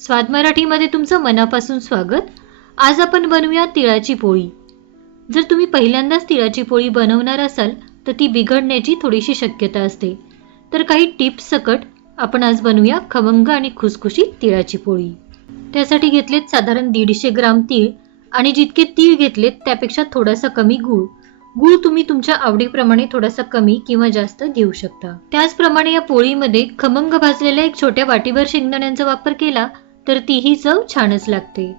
स्वाद मराठीमध्ये तुमचं मनापासून स्वागत. आज आपण बनवूया तिळाची पोळी. जर तुम्ही पहिल्यांदाच तिळाची पोळी बनवणार असाल तर ती बिघडण्याची थोडीशी शक्यता असते. तर काही टिप्स सकट आपण आज बनवूया खमंग आणि खुसखुशीत तिळाची पोळी. त्यासाठी घेतलेत साधारण दीडशे ग्राम तीळ आणि जितके तीळ घेतलेत त्यापेक्षा थोडासा कमी गूळ. गूळ तुम्ही तुमच्या आवडीप्रमाणे थोडासा कमी किंवा जास्त घेऊ शकता. त्याचप्रमाणे या पोळीमध्ये खमंग भाजलेल्या एक छोट्या वाटीभर शेंगदाण्यांचा वापर केला तर तीही चव छानच लागते.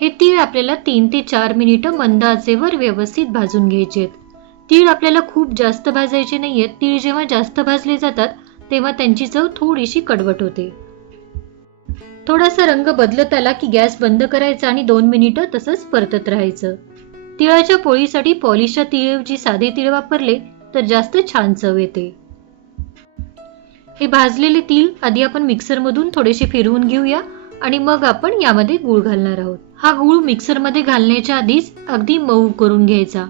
हे तीळ आपल्याला तीन ते चार मिनिटं मंद आचेवर व्यवस्थित भाजून घ्यायचे आहेत तीळ आपल्याला खूप जास्त भाजायचे नाहीयेत तीळ जेव्हा जास्त भाजले जातात तेव्हा त्यांची चव थोडीशी कडवट होते. थोडासा रंग बदलत आला की गॅस बंद करायचा आणि दोन मिनिटं तसंच परतत राहायचं. तिळाच्या पोळीसाठी पॉलिशच्या तिळऐवजी साधे तीळ वापरले तर जास्त छान चव येते. हे भाजलेले तीळ आधी आपण मिक्सरमधून थोडेसे फिरवून घेऊया. आणि मग आपण यामध्ये गूळ घालणार आहोत. हा गूळ मिक्सरमध्ये घालण्याच्या आधीच अगदी मऊ करून घ्यायचा.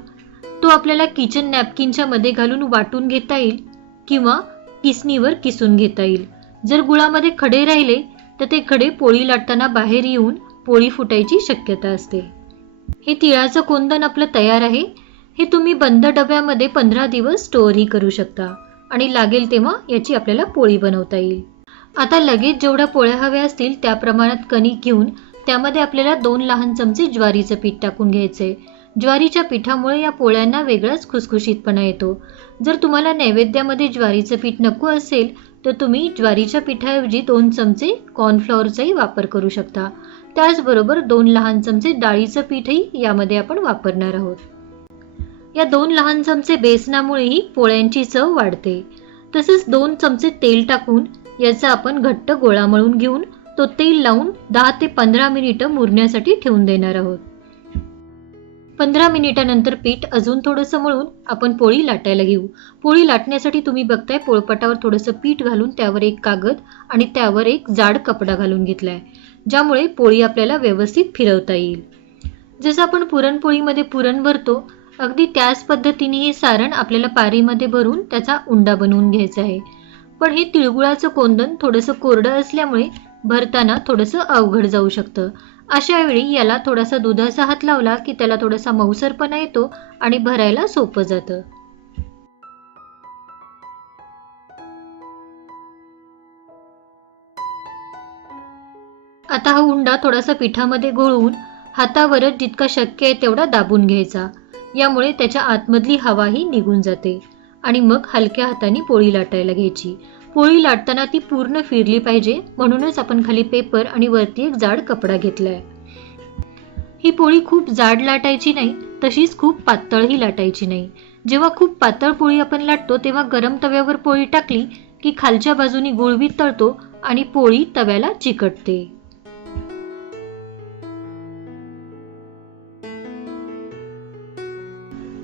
तो आपल्याला किचन नॅपकिनच्या मध्ये घालून वाटून घेता येईल किंवा किसणीवर किसून घेता येईल. जर गुळामध्ये खडे राहिले तर ते खडे पोळी लाटताना बाहेर येऊन पोळी फुटायची शक्यता असते. हे तिळाचं कोंदण आपलं तयार आहे. हे तुम्ही बंद डब्यामध्ये पंधरा दिवस स्टोअरही करू शकता आणि लागेल तेव्हा याची आपल्याला पोळी बनवता येईल. आता लगेच जेवढ्या पोळ्या हव्या असतील त्या प्रमाणात कणिक घेऊन त्यामध्ये आपल्याला दोन लहान चमचे ज्वारीचं पीठ टाकून घ्यायचंय. ज्वारीच्या पिठामुळे या पोळ्यांना वेगळाच खुसखुशीतपणा येतो. जर तुम्हाला नैवेद्यामध्ये ज्वारीचं पीठ नको असेल तर तुम्ही ज्वारीच्या पिठाऐवजी दोन चमचे कॉर्नफ्लॉवरचाही वापर करू शकता. त्याचबरोबर दोन लहान चमचे डाळीचं पीठही यामध्ये आपण वापरणार आहोत. या दोन लहान चमचे बेसनामुळेही पोळ्यांची चव वाढते. तसेच दोन चमचे तेल टाकून याचा आपण घट्ट गोळा मळून घेऊन तो तेल लावून दहा ते पंधरा मिनिटं मुरण्यासाठी ठेवून देणार आहोत. पंधरा मिनिटानंतर पीठ अजून थोडंसं मळून आपण पोळी लाटायला घेऊ. पोळी लाटण्यासाठी तुम्ही बघताय पोळपाटावर थोडंसं पीठ घालून त्यावर एक कागद आणि त्यावर एक जाड कपडा घालून घेतलाय ज्यामुळे पोळी आपल्याला व्यवस्थित फिरवता येईल. जसं आपण पुरणपोळीमध्ये पुरण भरतो अगदी त्याच पद्धतीने हे सारण आपल्याला पारीमध्ये भरून त्याचा उंडा बनवून घ्यायचा आहे. पण हे तिळगुळाचं कोंदण थोडंसं कोरडं असल्यामुळे भरताना थोडंसं अवघड जाऊ शकतं. अशा वेळी याला थोडासा दुधाचा हात लावला की त्याला थोडासा मऊसरपणा येतो आणि भरायला सोपं जातं. आता हा उंडा थोडासा पिठामध्ये गोळवून हातावरच जितका शक्य आहे तेवढा दाबून घ्यायचा. यामुळे त्याच्या आतमधली हवाही निघून जाते. आणि मग हलक्या हाताने पोळी लाटायला घ्यायची. पोळी लाटताना ती पूर्ण फिरली पाहिजे म्हणूनच आपण खाली पेपर आणि वरती एक जाड कपडा घेतलाय. ही पोळी खूप जाड लाटायची नाही तशीच खूप पातळही लाटायची नाही. जेव्हा खूप पातळ पोळी आपण लाटतो तेव्हा गरम तव्यावर पोळी टाकली की खालच्या बाजूनी गुळवीत तळतो आणि पोळी तव्याला चिकटते.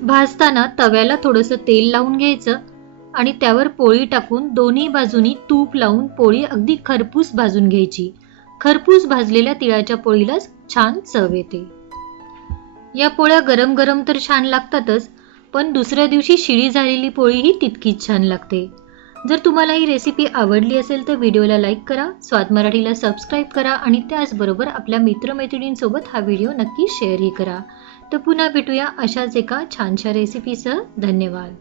भाजताना तव्याला थोडंसं तेल लावून घ्यायचं आणि त्यावर पोळी टाकून दोन्ही बाजूनी तूप लावून पोळी अगदी खरपूस भाजून घ्यायची. खरपूस भाजलेल्या तिळाच्या पोळीलाच छान चव येते. या पोळ्या गरम गरम तर छान लागतातच पण दुसऱ्या दिवशी शिळी झालेली पोळीही तितकीच छान लागते. जर तुम्हाला ही रेसिपी आवडली असेल तर व्हिडिओला लाईक करा स्वाद मराठीला सबस्क्राईब करा आणि त्याचबरोबर आपल्या मित्रमैत्रिणींसोबत हा व्हिडिओ नक्की शेअरही करा. तर पुन्हा भेटूया अशाच एका छानशा रेसिपीसह धन्यवाद.